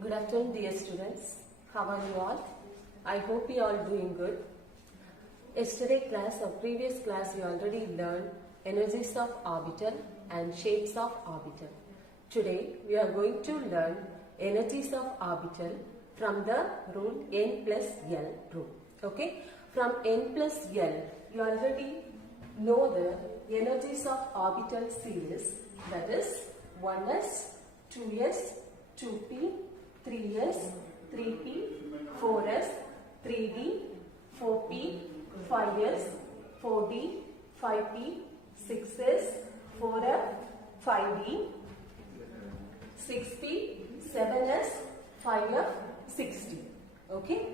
Good afternoon, dear students. How are you all? I hope you all doing good. Yesterday class or previous class we already learned energies of orbital and shapes of orbital. Today we are going to learn energies of orbital from the rule n plus L rule. Okay? From n plus L, you already know the energies of orbital series, that is 1s, 2s, 2p, 3s, 3p, 4s, 3d, 4p, 5s, 4d, 5p, 6s, 4f, 5d, 6p, 7s, 5f, 6d. Okay?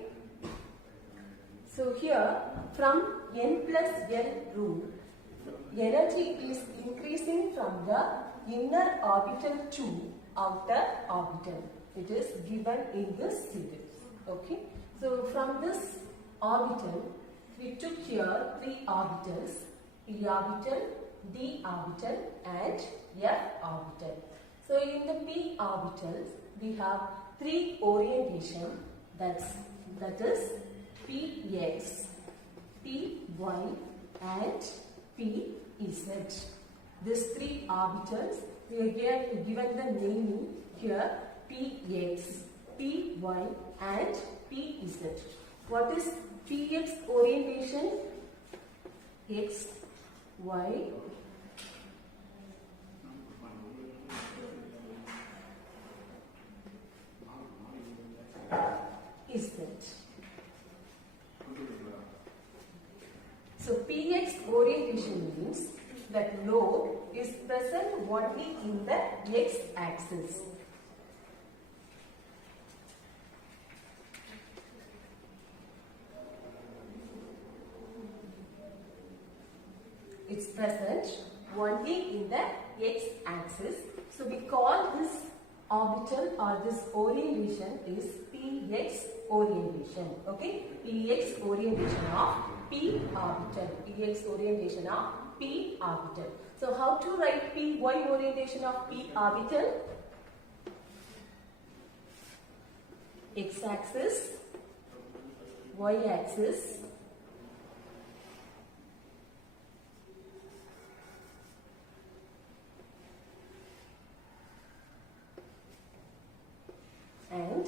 So here from n plus L rule, energy is increasing from the inner orbital to outer orbital. It is given in this series. Okay. So from this orbital, we took here three orbitals: p orbital, d orbital, and f orbital. So in the p orbitals, we have three orientation. That is px, py, and pz. These three orbitals, we are given the naming here: px, py, and pz. What is px orientation? X, y, z. So px orientation means that load is present only in the x-axis. It's present only in the x-axis. So we call this orbital or this orientation is px orientation. Okay, px orientation of p orbital. Px orientation of p orbital. So how to write py orientation of p orbital? X-axis, y-axis, and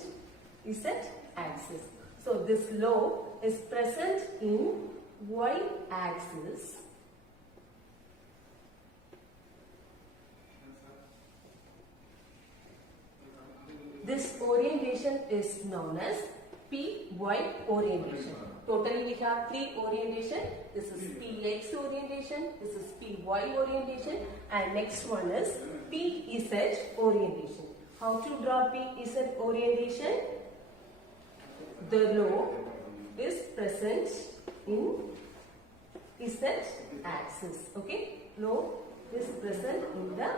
z-axis. So this load is present in y-axis. This orientation is known as py orientation. Totally we have three orientation. This is px orientation, this is py orientation, and next one is pz orientation. How to draw pz orientation? The load is present in z-axis. Okay, load is present in the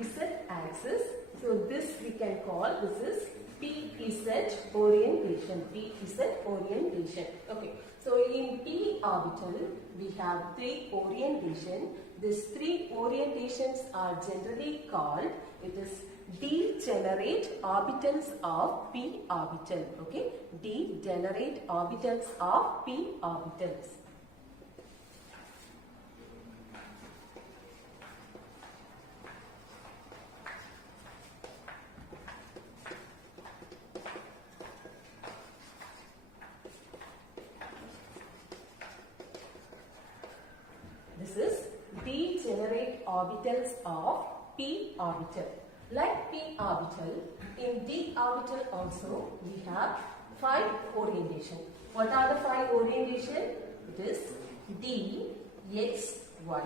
z-axis. So this we can call, this is pz orientation. Pz orientation. Okay. So in p orbital we have three orientation. These three orientations are generally called, it is degenerate orbitals of p orbital. Okay, degenerate orbitals of p orbitals. This is degenerate orbitals of p orbital. Like p orbital, in d orbital also we have 5 orientation. What are the 5 orientation? It is d, x, y,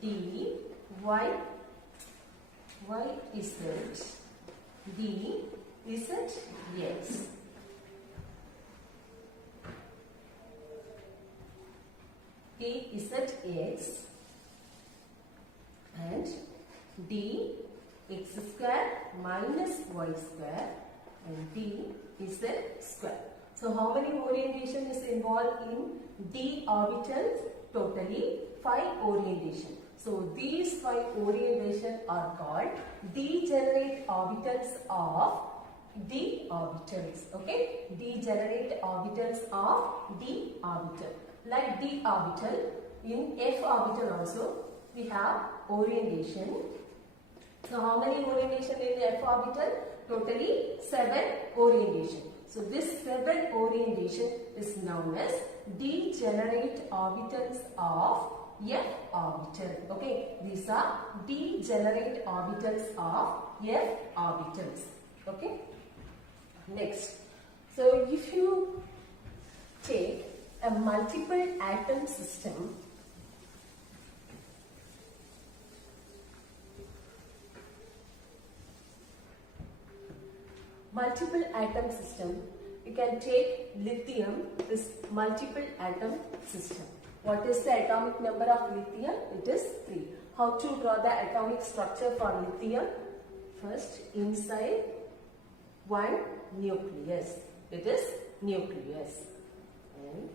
d, y, z, d, z, x. P z x and d x square minus y square and d z square. So how many orientation is involved in d orbitals? Totally 5 orientation. So these 5 orientation are called degenerate orbitals of d orbitals. Okay, degenerate orbitals of d orbital. Like d orbital, in f orbital also we have orientation. So how many orientation in f orbital? Totally 7 orientation. So this 7 orientation is known as degenerate orbitals of f orbital. Okay, these are degenerate orbitals of f orbitals. Okay. Next, so if you take a multiple atom system, you can take lithium, this multiple atom system. What is the atomic number of lithium? It is 3. How to draw the atomic structure for lithium? First, inside one nucleus. It is nucleus. And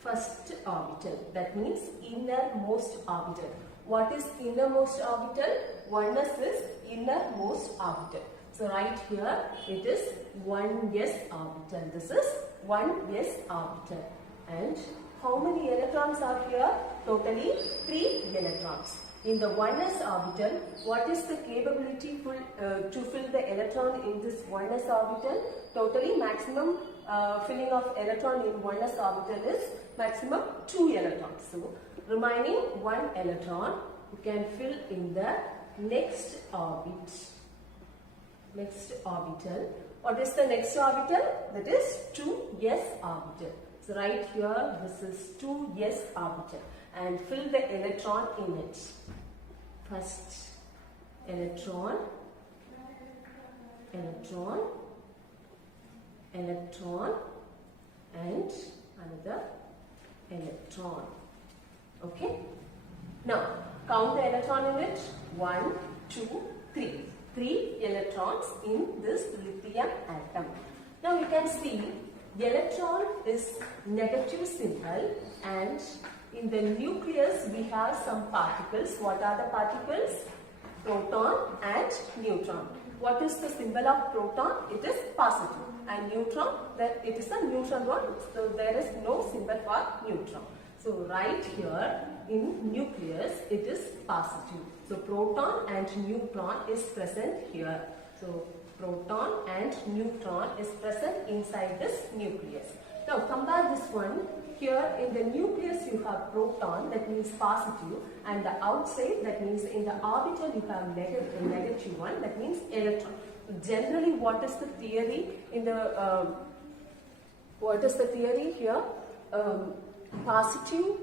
first orbital, that means innermost orbital. What is innermost orbital? 1s is innermost orbital. So right here it is 1s orbital. This is 1s orbital. And how many electrons are here? Totally 3 electrons. In the 1s orbital, what is the capability to fill the electron in this 1s orbital? Totally maximum filling of electron in 1s orbital is maximum 2 electrons. So remaining 1 electron you can fill in the next orbit. Next orbital. What is the next orbital? That is 2s orbital. So right here this is 2s orbital. And fill the electron in it. First electron, electron, electron and another electron. Okay. Now count the electron in it. 1, 2, 3. 3 electrons in this lithium atom. Now you can see the electron is negative symbol, and in the nucleus we have some particles. What are the particles? Proton and neutron. What is the symbol of proton? It is positive. And neutron, that it is a neutron one. So there is no symbol for neutron. So right here in nucleus it is positive. So proton and neutron is present here. So proton and neutron is present inside this nucleus. Now compare this one. Here in the nucleus you have proton, that means positive, and the outside, that means in the orbital you have negative one, that means electron. Generally, what is the theory in the here? Positive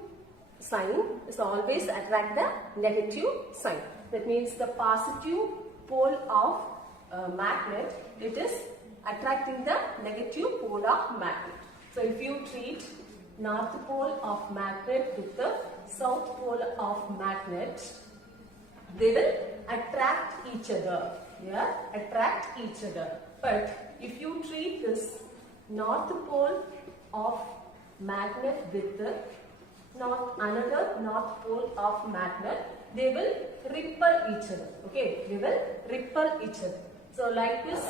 sign is always attract the negative sign. That means the positive pole of magnet, it is attracting the negative pole of magnet. So if you treat north pole of magnet with the south pole of magnet, they will attract each other. Yeah, attract each other. But if you treat this north pole of magnet with the another north pole of magnet, they will repel each other. Okay, they will repel each other. So like this,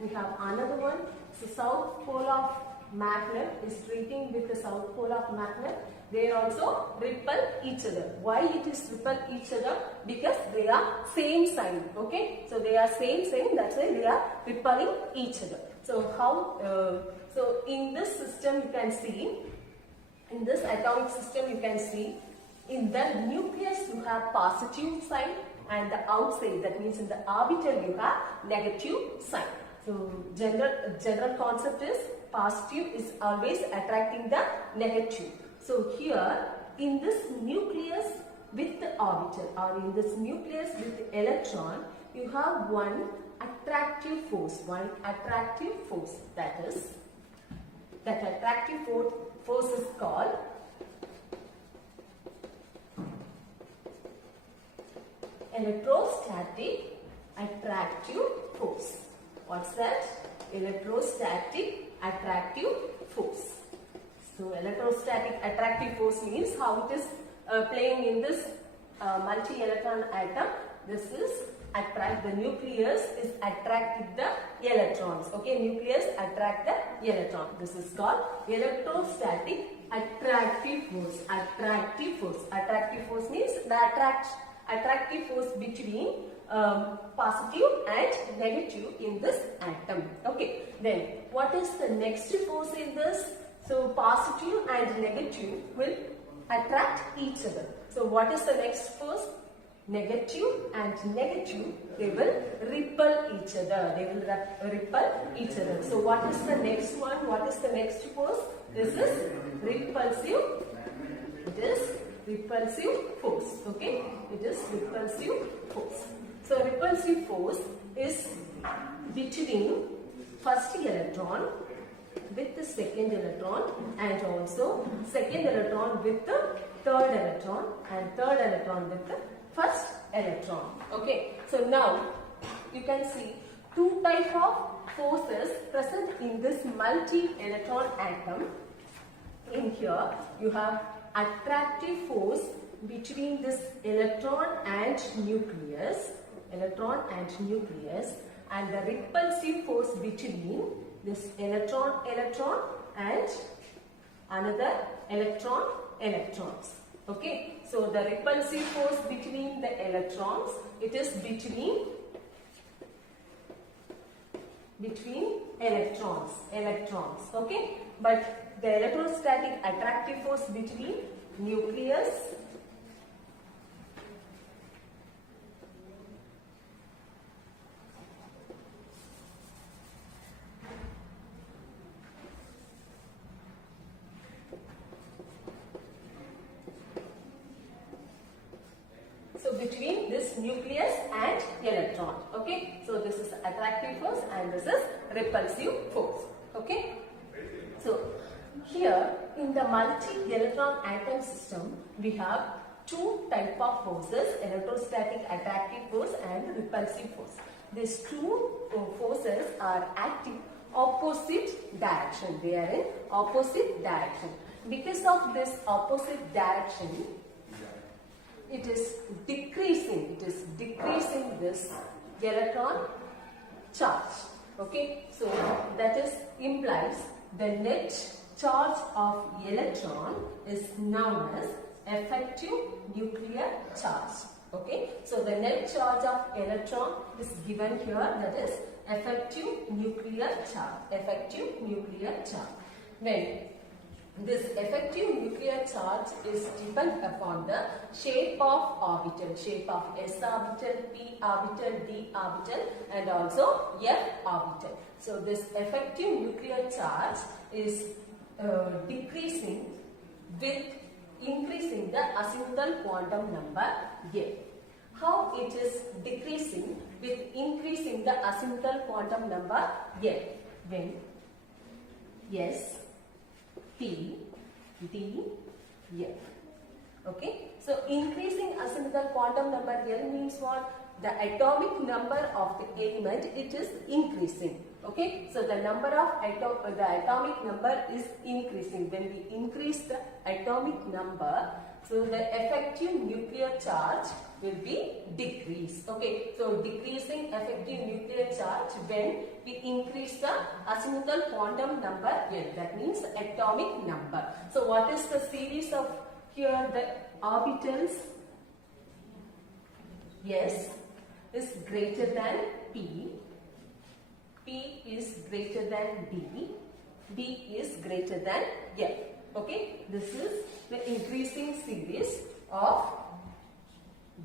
we have another one. So south pole of magnet is treating with the south pole of magnet. They also repel each other. Why it is repel each other? Because they are same sign. Okay, so they are same sign. That's why they are repelling each other. So how? So in this system you can see. In this atomic system you can see, in the nucleus you have positive sign, and the outside, that means in the orbital you have negative sign. So general concept is positive is always attracting the negative. So here in this nucleus with the orbital, or in this nucleus with the electron, you have one attractive force. That attractive force is called electrostatic attractive force. What's that? Electrostatic attractive force. So electrostatic attractive force means how it is playing in this multi-electron atom. This is attract, the nucleus is attracting the electrons. Okay, nucleus attract the electron. This is called electrostatic attractive force. Attractive force. Attractive force means the attractive force between positive and negative in this atom. Okay, then what is the next force in this? So positive and negative will attract each other. So what is the next force? Negative and negative, they will repel each other. They will repel each other. So what is the next one? What is the next force? This is repulsive. It is repulsive force. Okay, it is repulsive force. So repulsive force is between first electron with the second electron, and also second electron with the third electron, and third electron with the first electron. Okay, so now you can see two types of forces present in this multi-electron atom. In here you have attractive force between this electron and nucleus, and the repulsive force between this electron and another electrons. Okay, so the repulsive force between the electrons, it is between electrons. Okay, but the electrostatic attractive force between nucleus between this nucleus and electron. Okay, so this is attractive force and this is repulsive force. Okay, so here in the multi-electron atom system we have two type of forces: electrostatic attractive force and repulsive force. These two forces are acting opposite direction. They are in opposite direction. Because of this opposite direction, it is decreasing this electron charge. Okay, so that is implies the net charge of electron is known as effective nuclear charge. Okay, so the net charge of electron is given here, that is effective nuclear charge. When this effective nuclear charge is depend upon the shape of orbital, shape of s orbital, p orbital, d orbital, and also f orbital. So this effective nuclear charge is decreasing with increasing the azimuthal quantum number n. How it is decreasing with increasing the azimuthal quantum number n? When s, p, d, f. Okay, so increasing azimuthal quantum number n means what? The atomic number of the element, it is increasing. Okay, so the number of the atomic number is increasing. When we increase the atomic number, so the effective nuclear charge will be decreased. Okay, so decreasing effective nuclear charge when we increase the azimuthal quantum number n, that means atomic number. So what is the series of here? The orbitals s is greater than p, p is greater than d, d is greater than f. Okay, this is the increasing series of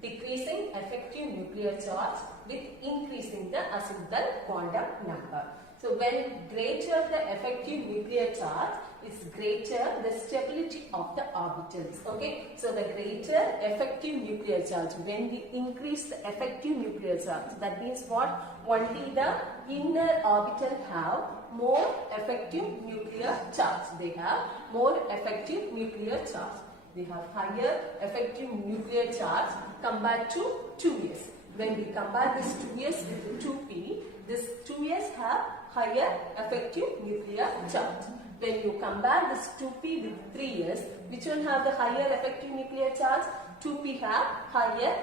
decreasing effective nuclear charge with increasing the azimuthal quantum number. So when greater the effective nuclear charge, is greater the stability of the orbitals. Okay, so the greater effective nuclear charge, when we increase the effective nuclear charge, that means what? Only the inner orbital have more effective nuclear charge. They have more effective nuclear charge. They have higher effective nuclear charge compared to 2s. When we compare this 2s with 2p, this 2s have higher effective nuclear charge. When you compare this 2p with 3s, which one have the higher effective nuclear charge? 2p have higher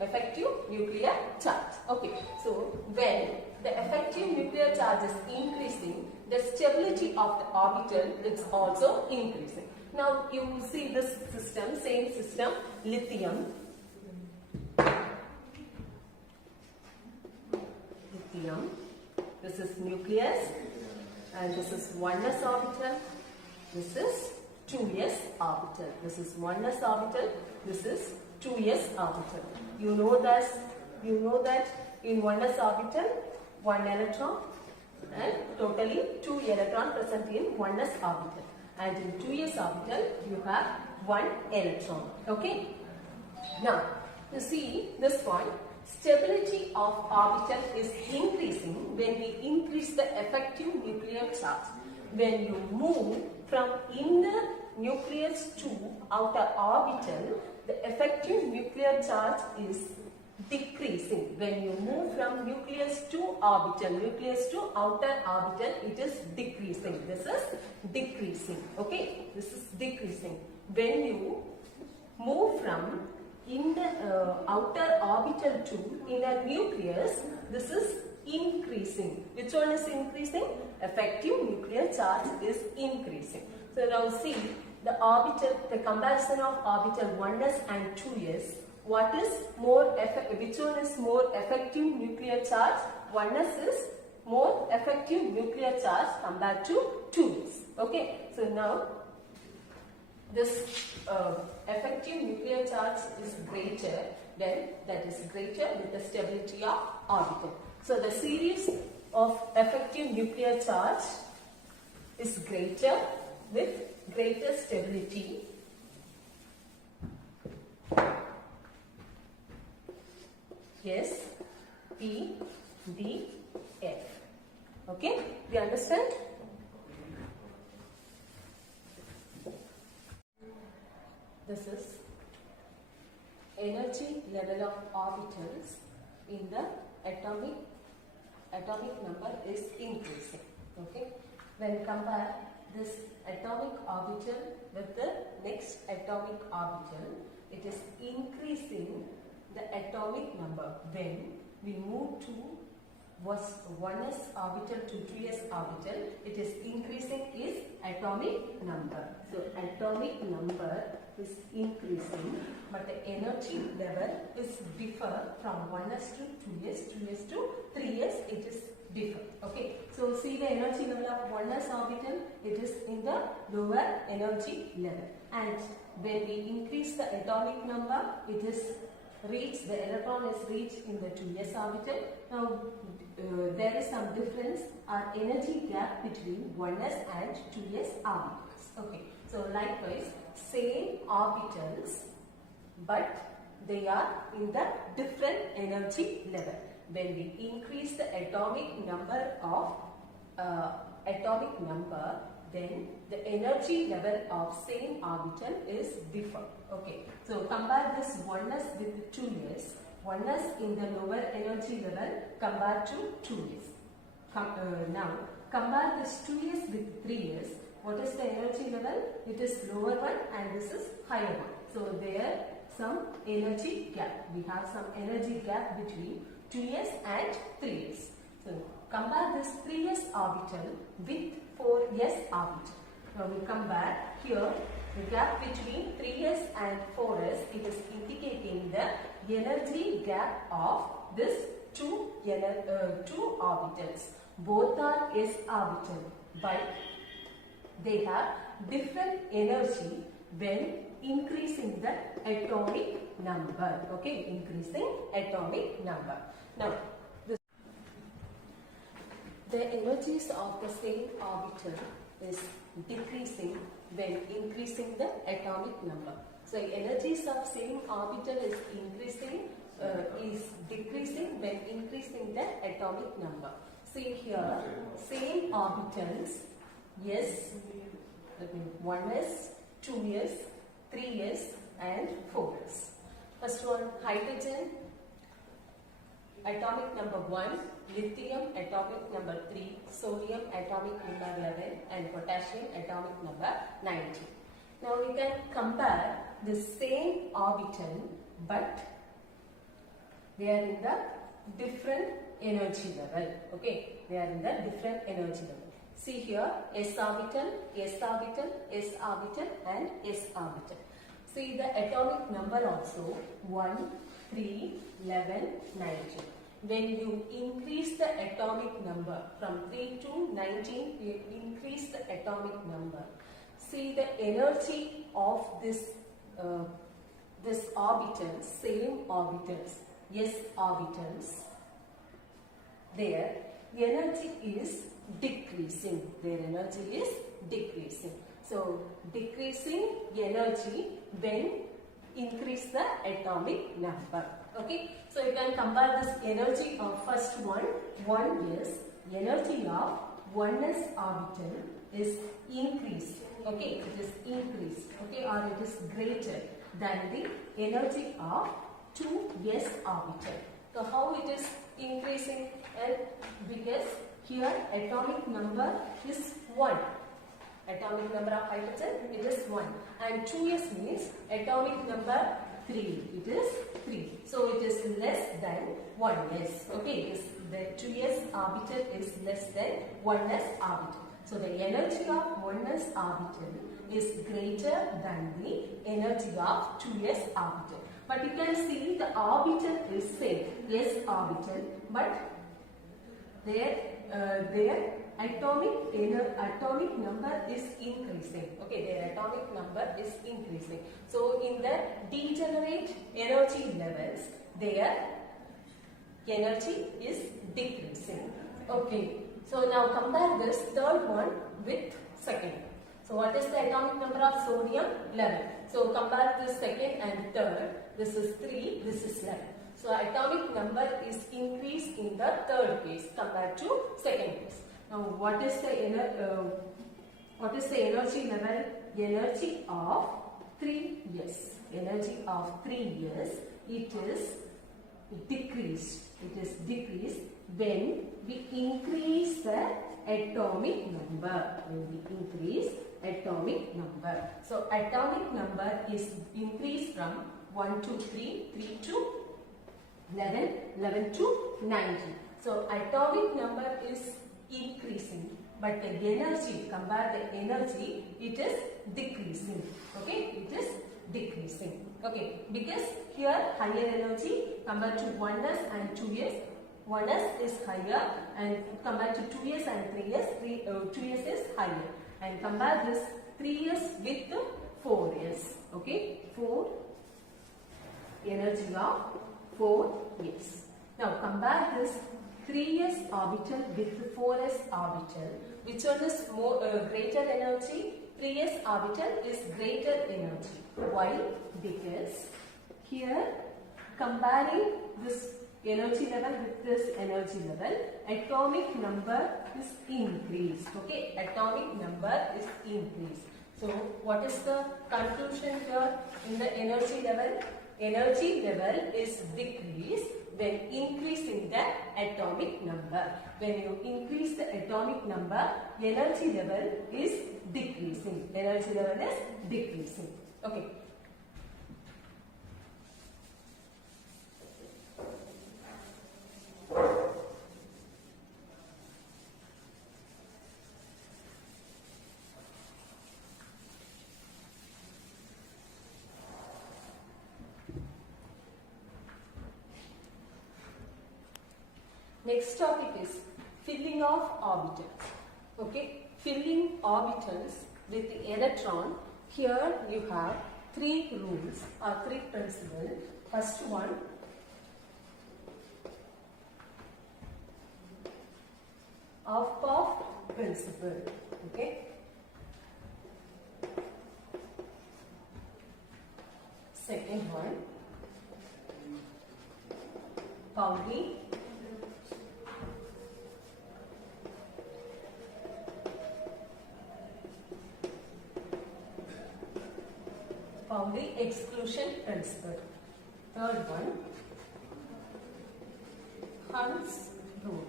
effective nuclear charge. Okay, so when the effective nuclear charge is increasing, the stability of the orbital is also increasing. Now you see this system, same system, lithium. This is nucleus, and this is 1s orbital. This is 2s orbital. This is 1s orbital. This is 2s orbital. You know that in 1s orbital, 1 electron and totally 2 electron present in 1s orbital. And in 2s orbital, you have 1 electron. Okay. Now, you see this one. Stability of orbital is increasing when we increase the effective nuclear charge. When you move from inner nucleus to outer orbital, the effective nuclear charge is decreasing. When you move from nucleus to orbital, nucleus to outer orbital, it is decreasing. This is decreasing. Okay, this is decreasing. When you move from in the outer orbital to inner nucleus, this is increasing. Which one is increasing? Effective nuclear charge is increasing. So now see the orbital, the comparison of orbital 1s and 2s. What is more which one is more effective nuclear charge? 1s is more effective nuclear charge compared to 2s. Okay. So now this effective nuclear charge is greater, then that is greater with the stability of orbital. So the series of effective nuclear charge is greater with greater stability. Yes, P, D, F. Okay, do you understand? This is energy level of orbitals in the atomic number is increasing. Okay, when compare this atomic orbital with the next atomic orbital, it is increasing the atomic number. When we move to 1s orbital to 2s orbital, it is increasing its atomic number. So atomic number is increasing, but the energy level is differ from 1s to 2s, 2s to 3s, it is differ. Okay, so see the energy level of 1s orbital, it is in the lower energy level, and when we increase the atomic number, it is reached, the electron is reached in the 2s orbital. Now there is some difference or energy gap between 1s and 2s orbitals. Okay, so likewise same orbitals, but they are in the different energy level. When we increase the atomic number, then the energy level of same orbital is differ. Okay, so compare this 1s with 2s. 1s in the lower energy level compared to 2s. Now compare this 2s with 3s. What is the energy level? It is lower one and this is higher one. So there some energy gap. We have some energy gap between 2s and 3s. So compare this 3s orbital with 4s orbital. Now we compare here the gap between 3s and 4s. It is indicating the energy gap of this two orbitals. Both are s orbital, but they have different energy when increasing the atomic number. Okay, increasing atomic number. Now, the energies of the same orbital is decreasing when increasing the atomic number. So, energies of same orbital is decreasing when increasing the atomic number. See here, same orbitals. Yes, 1s, 2s, 3s and 4s. First one, hydrogen, atomic number 1, lithium, atomic number 3, sodium, atomic number 11 and potassium, atomic number 19. Now we can compare the same orbital, but they are in the different energy level. Okay, they are in the different energy level. See here, s orbital, s orbital, s orbital, and s orbital. See the atomic number also 1, 3, 11, 19. When you increase the atomic number from 3 to 19, you increase the atomic number. See the energy of this orbital, same orbitals, s orbitals, their energy is decreasing. Their energy is decreasing. So decreasing energy when increase the atomic number. Okay. So you can compare this energy of first one. One is energy of 1s orbital is increased. Okay, it is increased. Okay, or it is greater than the energy of 2s orbital. So how it is increasing? Because here atomic number is 1. Atomic number of hydrogen, it is 1. And 2s means atomic number 3. It is 3. So it is less than 1s. Okay, the 2s orbital is less than 1s orbital. So the energy of 1s orbital is greater than the energy of 2s orbital. But you can see the orbital is same, s orbital, but their atomic number is increasing. Okay, their atomic number is increasing. So in the degenerate energy levels, their energy is decreasing. Okay, so now compare this third one with second. So what is the atomic number of sodium? 11. So compare this second and third. This is 3, this is 11. So atomic number is increased in the third case compared to second case. Now what is the energy level? Energy of 3s. Energy of 3s. It is decreased. It is decreased when we increase the atomic number. When we increase atomic number. So atomic number is increased from 1 to 3, 3 to 11, 11 to 19. So atomic number is increasing, but the energy, compare the energy, it is decreasing. Okay, it is decreasing. Okay, because here higher energy compared to 1s and 2s. 1s is higher, and compared to 2s and 3s, 2s is higher. And compare this 3s with 4s. Okay, 4 energy of 4s. Now compare this 3s orbital with 4s orbital. Which one is more greater energy? 3s orbital is greater energy. Why? Because here comparing this energy level with this energy level, atomic number is increased. Okay, atomic number is increased. So what is the conclusion here in the energy level? Energy level is decreased when increasing the atomic number. When you increase the atomic number, energy level is decreasing. Energy level is decreasing. Okay. Next topic is filling of orbitals. Okay, filling orbitals with the electron. Here you have 3 rules or 3 principles. First one, Aufbau principle. Okay. Second one, Pauli. Pauli exclusion principle. Third one, Hund's rule.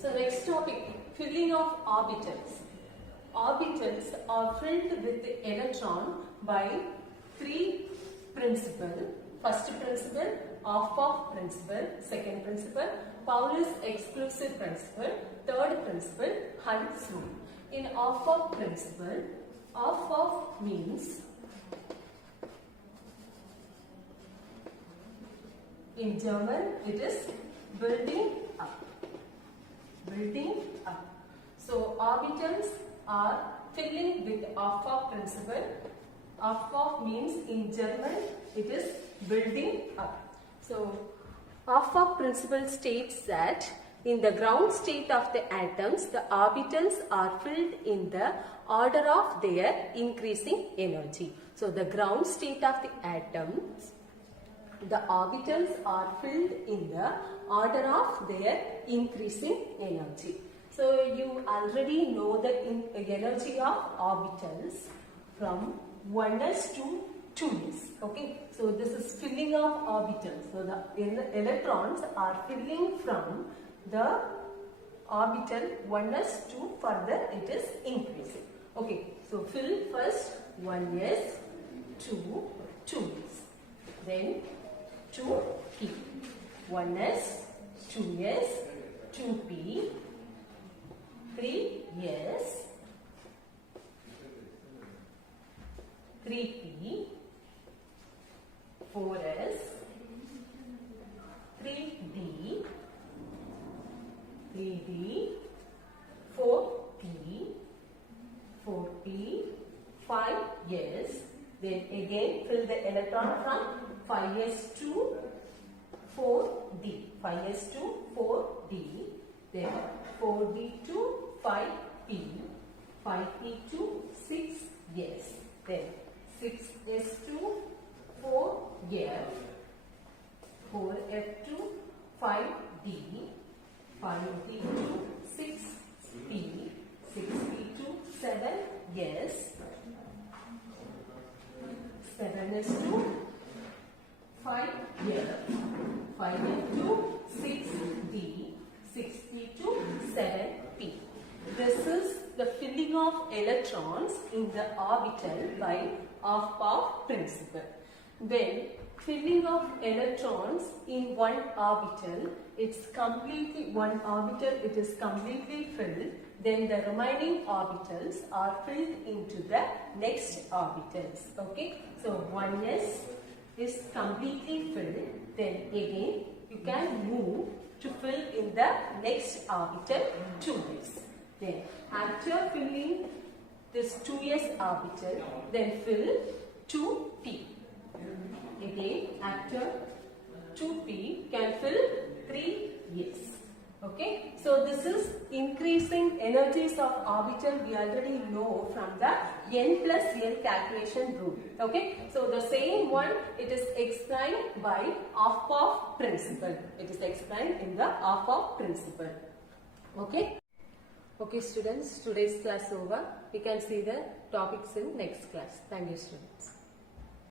So next topic, filling of orbitals. orbitals are filled with the electron by three principles. First principle, Aufbau principle. Second principle, Paulus exclusive principle. Third principle, Hund's rule. In Aufbau principle, Aufbau means in German it is building up. Building up. So orbitals are filling with Aufbau principle. Aufbau means in German it is building up. So Aufbau principle states that in the ground state of the atoms, the orbitals are filled in the order of their increasing energy. So the ground state of the atoms, the orbitals are filled in the order of their increasing energy. So you already know the energy of orbitals from 1s to 2s. Okay, so this is filling of orbitals. So the electrons are filling from the orbital 1s to further it is increasing. Okay, so fill first 1s, 2, 2s, then 2p, 1s, 2s, 2p, 3s, 3p, 4s, 3d, 3d, 4p, 4p, 5s, then again fill the electron from 5s to 4d, 5s to 4d, then 4d to 5p, 5p to 6s, then 6s to 4f, 4f to 5d, 5d to 6p, 6p to 7s, 7s to 5f, 5f to 6d, 6p to 7p. This is the filling of electrons in the orbital by Aufbau principle. When filling of electrons in one orbital, it is completely filled, then the remaining orbitals are filled into the next orbitals. Okay, so 1s is completely filled, then again you can move to fill in the next orbital 2s. Then after filling this 2s orbital, then fill 2p. Again after 2p can fill 3s. Okay, so this is increasing energies of orbital we already know from the n plus l calculation rule. Okay, so the same one it is explained by Aufbau principle. It is explained in the Aufbau principle. Okay. Okay students, today's class over. We can see the topics in next class. Thank you students.